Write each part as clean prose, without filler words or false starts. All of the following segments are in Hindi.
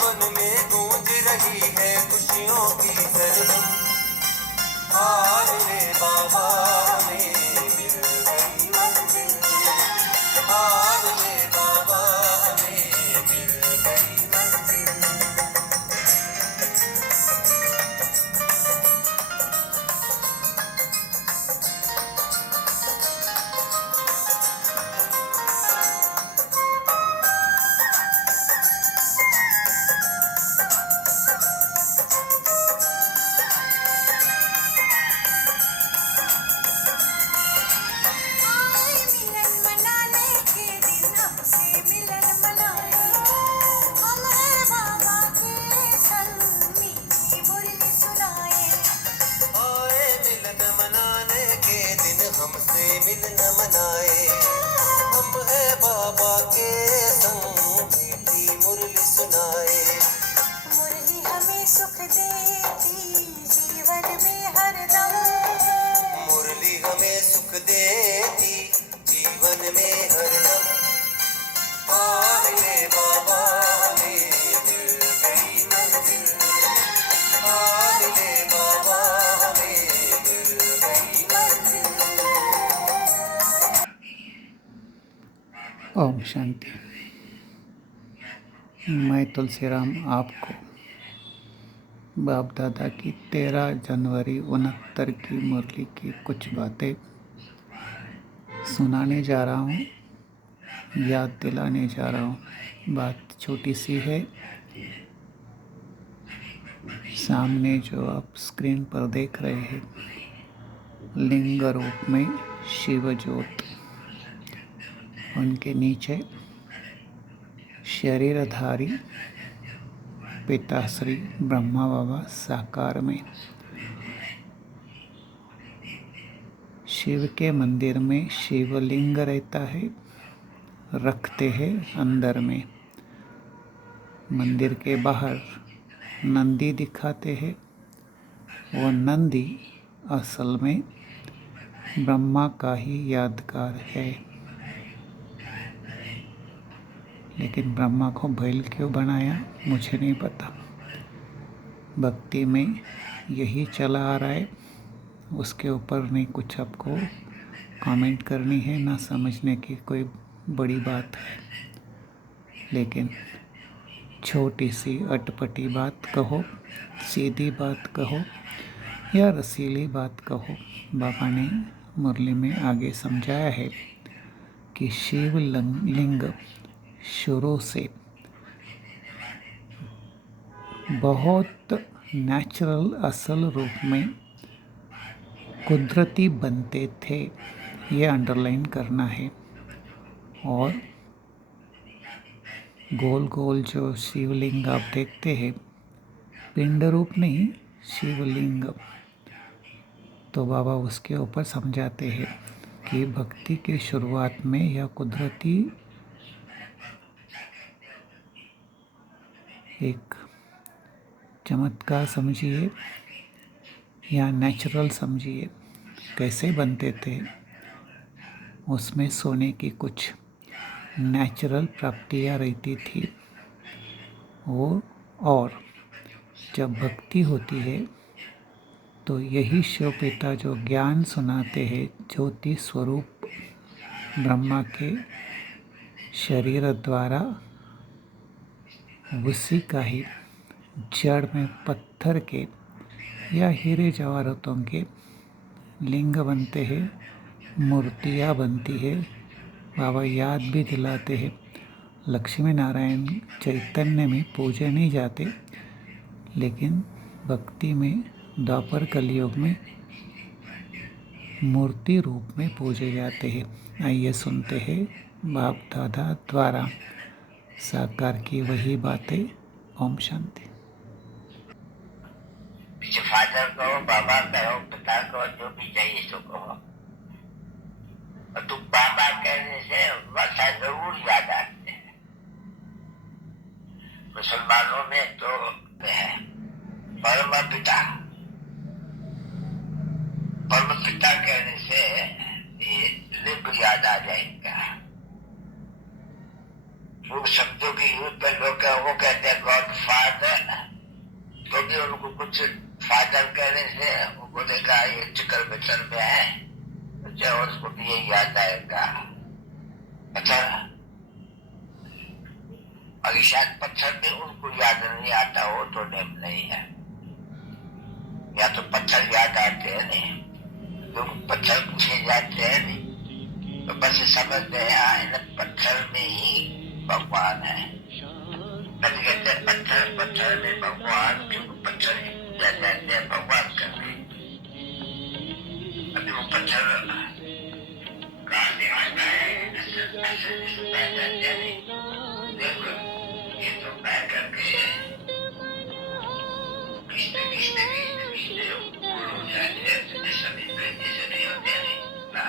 मन में गूंज रही है खुशियों की सरगम। आज रे बाबा हमें मिल गई मंजिल, आज रे बाबा हमें मिल गई मंजिल। हमसे मिलन मनाए, हम है बाबा के संग मीठी मुरली सुनाए। मुरली हमें सुख देती जीवन में हरदम, मुरली हमें सुख देती जीवन में हरदम। आज रे बाबा हमें मिल गई मंजिल, आज रे बाबा हमें मिल गई मंजिल। ओम शांति। मैं तुलसीराम आपको बाप दादा की 13 जनवरी 69 की मुरली की कुछ बातें सुनाने जा रहा हूँ, याद दिलाने जा रहा हूँ। बात छोटी सी है। सामने जो आप स्क्रीन पर देख रहे हैं, लिंग रूप में शिव ज्योत, उनके नीचे शरीरधारी पिताश्री ब्रह्मा बाबा साकार में। शिव के मंदिर में शिवलिंग रहता है, रखते हैं अंदर में। मंदिर के बाहर नंदी दिखाते हैं। वो नंदी असल में ब्रह्मा का ही यादगार है, लेकिन ब्रह्मा को बैल क्यों बनाया मुझे नहीं पता। भक्ति में यही चला आ रहा है, उसके ऊपर नहीं कुछ आपको कमेंट करनी है, ना समझने की कोई बड़ी बात है। लेकिन छोटी सी अटपटी बात कहो, सीधी बात कहो या रसीली बात कहो, बाबा ने मुरली में आगे समझाया है कि शिवलिंग शुरू से बहुत नेचुरल असल रूप में कुदरती बनते थे, ये अंडरलाइन करना है। और गोल गोल जो शिवलिंग आप देखते हैं, पिंड रूप नहीं, शिवलिंग, तो बाबा उसके ऊपर समझाते हैं कि भक्ति की शुरुआत में यह कुदरती एक चमत्कार समझिए या नेचुरल समझिए, कैसे बनते थे। उसमें सोने की कुछ नेचुरल प्राप्तियाँ रहती थी वो। और जब भक्ति होती है तो यही शिव पिता जो ज्ञान सुनाते हैं, ज्योति स्वरूप ब्रह्मा के शरीर द्वारा, उसी का ही जड़ में पत्थर के या हीरे जवाहरातों के लिंग बनते हैं, मूर्तियाँ बनती है। बाबा याद भी दिलाते हैं, लक्ष्मी नारायण चैतन्य में पूजे नहीं जाते, लेकिन भक्ति में द्वापर कलयुग में मूर्ति रूप में पूजे जाते हैं। आइए सुनते हैं बाप दादा द्वारा साकार की वही बातें। ओम शांति। फादर कहो, बाबा कहो, पिता कहो, जो भी चाहिए सो कहो, और तुम बाबा कहने से वर्षा जरूर याद आते हैं। मुसलमानों में तो है परम पिता, परम पिता कहने से ये लिंग याद आ जाएगा। वो शब्दों की यूज पर लोग वो कहते हैं गॉड फादर, तो भी उनको कुछ फादर कहने से वो बोलेगा ये चिकन मिचल में है, तो चाहे उसको भी यही याद आएगा। अच्छा, और शायद पत्थर भी उनको याद नहीं आता हो तो नेम नहीं है, या तो पत्थर याद आते हैं नहीं, तो पत्थर पूछे जाते हैं नहीं, तो बस समझते हैं पत्थर में ही भगवान है। तभी कहते हैं पत्थर पत्थर में भगवान, क्योंकि पत्थर ही पूजा जाते हैं भगवान करके। अभी वो पत्थर कहाँ से आता है, जाते हैं नहीं, देखो ये तो मैं करके किसने किसने किसने किसने हो जाते हैं, जैसा नहीं होते नहीं ना,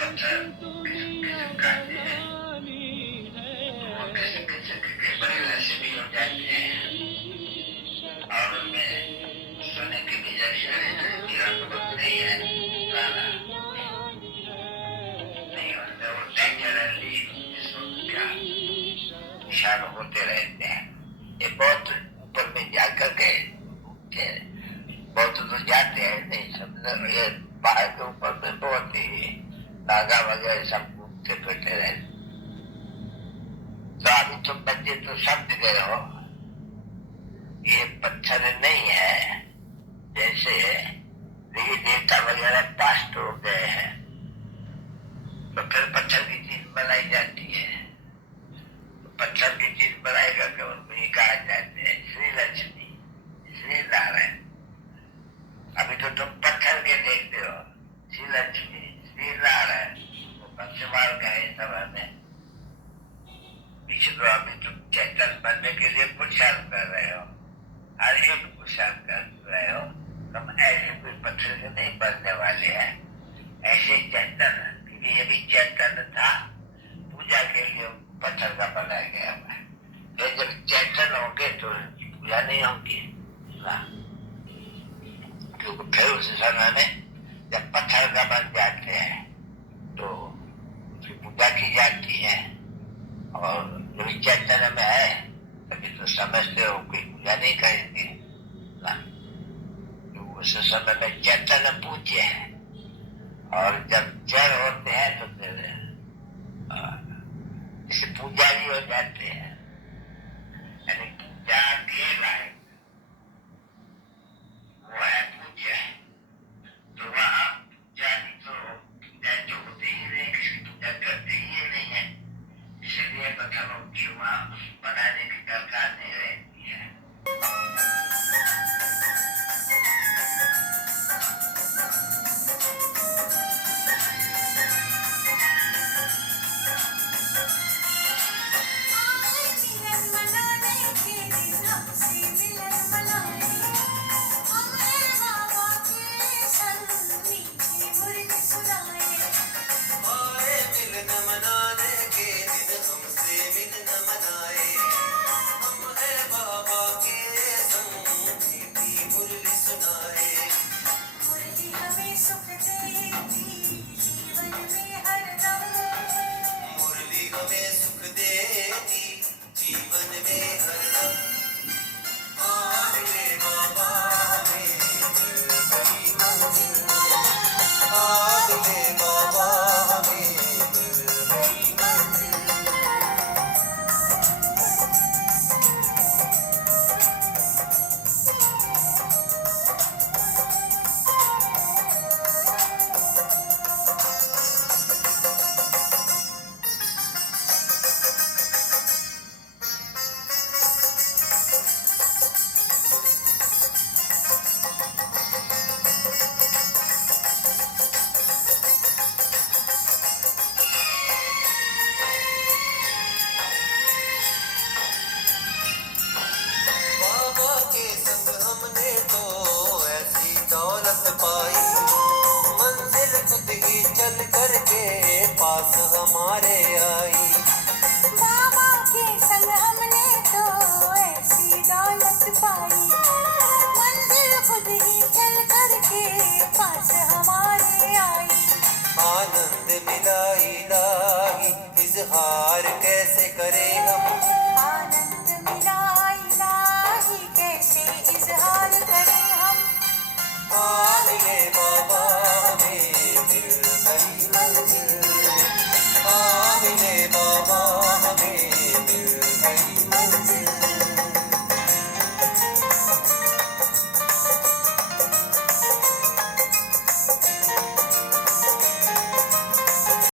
पत्थर किसी काटते हैं, वो किसी के बड़े से भी हो जाते हैं, और उनमें सोने के भी नहीं है, नहीं होते, वो नेचुरली क्या निशान होते रहते हैं। ये बहुत ऊपर में जाकर के बहुत तो जाते हैं नहीं, सब ये बाहर के ऊपर में बहुत ही नागा वगैरह सब घूमते फिरते रहते। तो अभी तुम बच्चे तो समझ गए हो ये पत्थर नहीं है, जैसे ये देवता वगैरह पास्ट हो गए हैं तो फिर पत्थर की चीज बनाई जाती है, तो पत्थर की चीज बनाएगा कि उनको ये कहा जाते हैं श्री लक्ष्मी श्री नारायण। अभी तो तुम पत्थर के देखते हो, श्री लक्ष्मी श्री नारायण वो पंचमाल का है समय में। पीछे तो अभी तुम चैतन्य बनने के लिए पुरुषार्थ कर रहे हो, हर एक पुरुषार्थ कर रहे हो, तुम ऐसे कोई पत्थर से नहीं बनने वाले हैं, ऐसे चैतन्य, क्योंकि ये भी चैतन्य था, पूजा के लिए पत्थर का बनाया गया है। तो जब चैतन्य होंगे तो पूजा नहीं होगी, क्योंकि फिर उस समय में जब पत्थर का बन जाते हैं तो उसकी पूजा की जाती है, और जो चैतन्य में है तभी तो समझते हो कोई पूजा नहीं करेंगे, उस समय में चैतन्य पूज्य है, और जब जड़ होते हैं तो फिर इसे पुजारी हो जाते हैं, यानी पूजा के लायक वो है पूज्य। तो वहाँ पूजारी तो पूजा जो होते ही नहीं, किसी पूजा करते ही नहीं है, इसलिए पत्थरों की वहाँ बनाने की दरकार नहीं रहती है। मंजिल खुद ही चल करके पास हमारे आई।